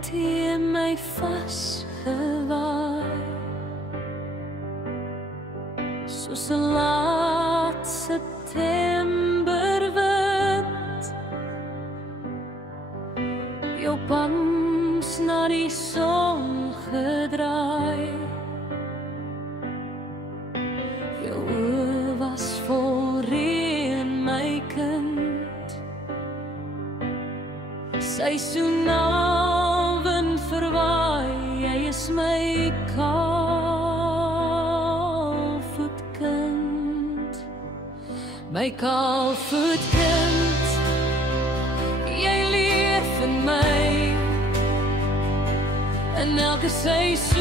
teen my vasgewaai, soos 'n laat Septemberwind. Jou pans na die son gedraai, jou oë was vol reën, my kind. Seisoenalwind verwaai, jy is my kaalvoetkind. My kaalvoetkind, jy leef in my, in elke seisoen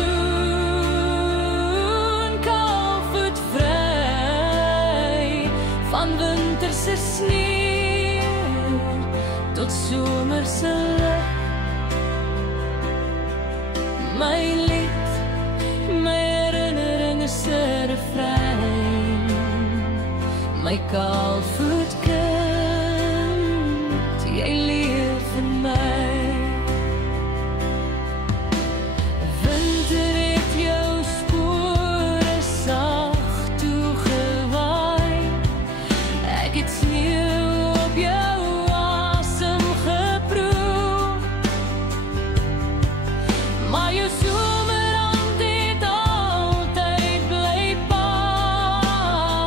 kaalvoetvry, van winterse sneeu tot somerse lig. My lied, my herinnering is 'n refrein, my kaalvoetkind, jy leef in my. Winter het jou spore sag toegewaai, ek het sneeu op jou asem geproe, maar jou somerhand het altyd bly paai,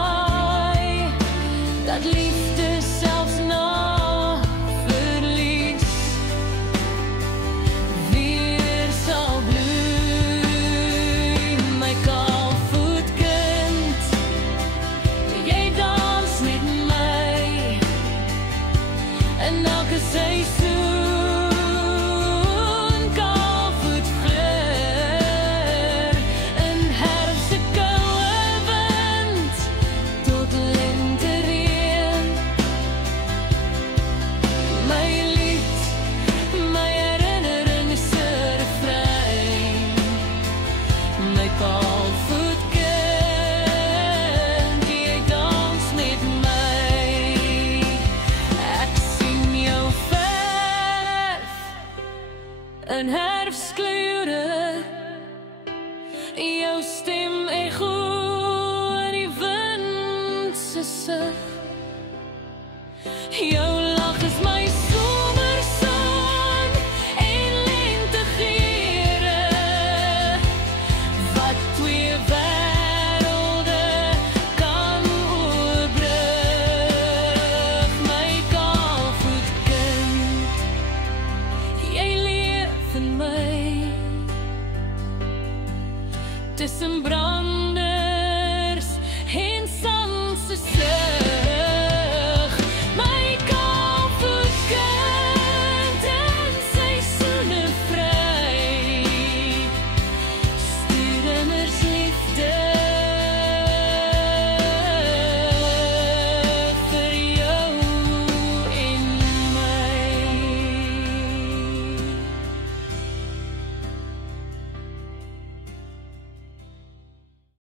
dat liefde selfs na verlies weer sal bloei. My kaalvoetkind, jy dans met my, in elke seisoen kaalvoetkleur, in herfse koue wind tot lentereën. My lied, my herinnering is 'n refrein, my kaalvoetkind, jy dans met my. Ek sien jou verf in herfskleure, jou stem echo in die wind se sig.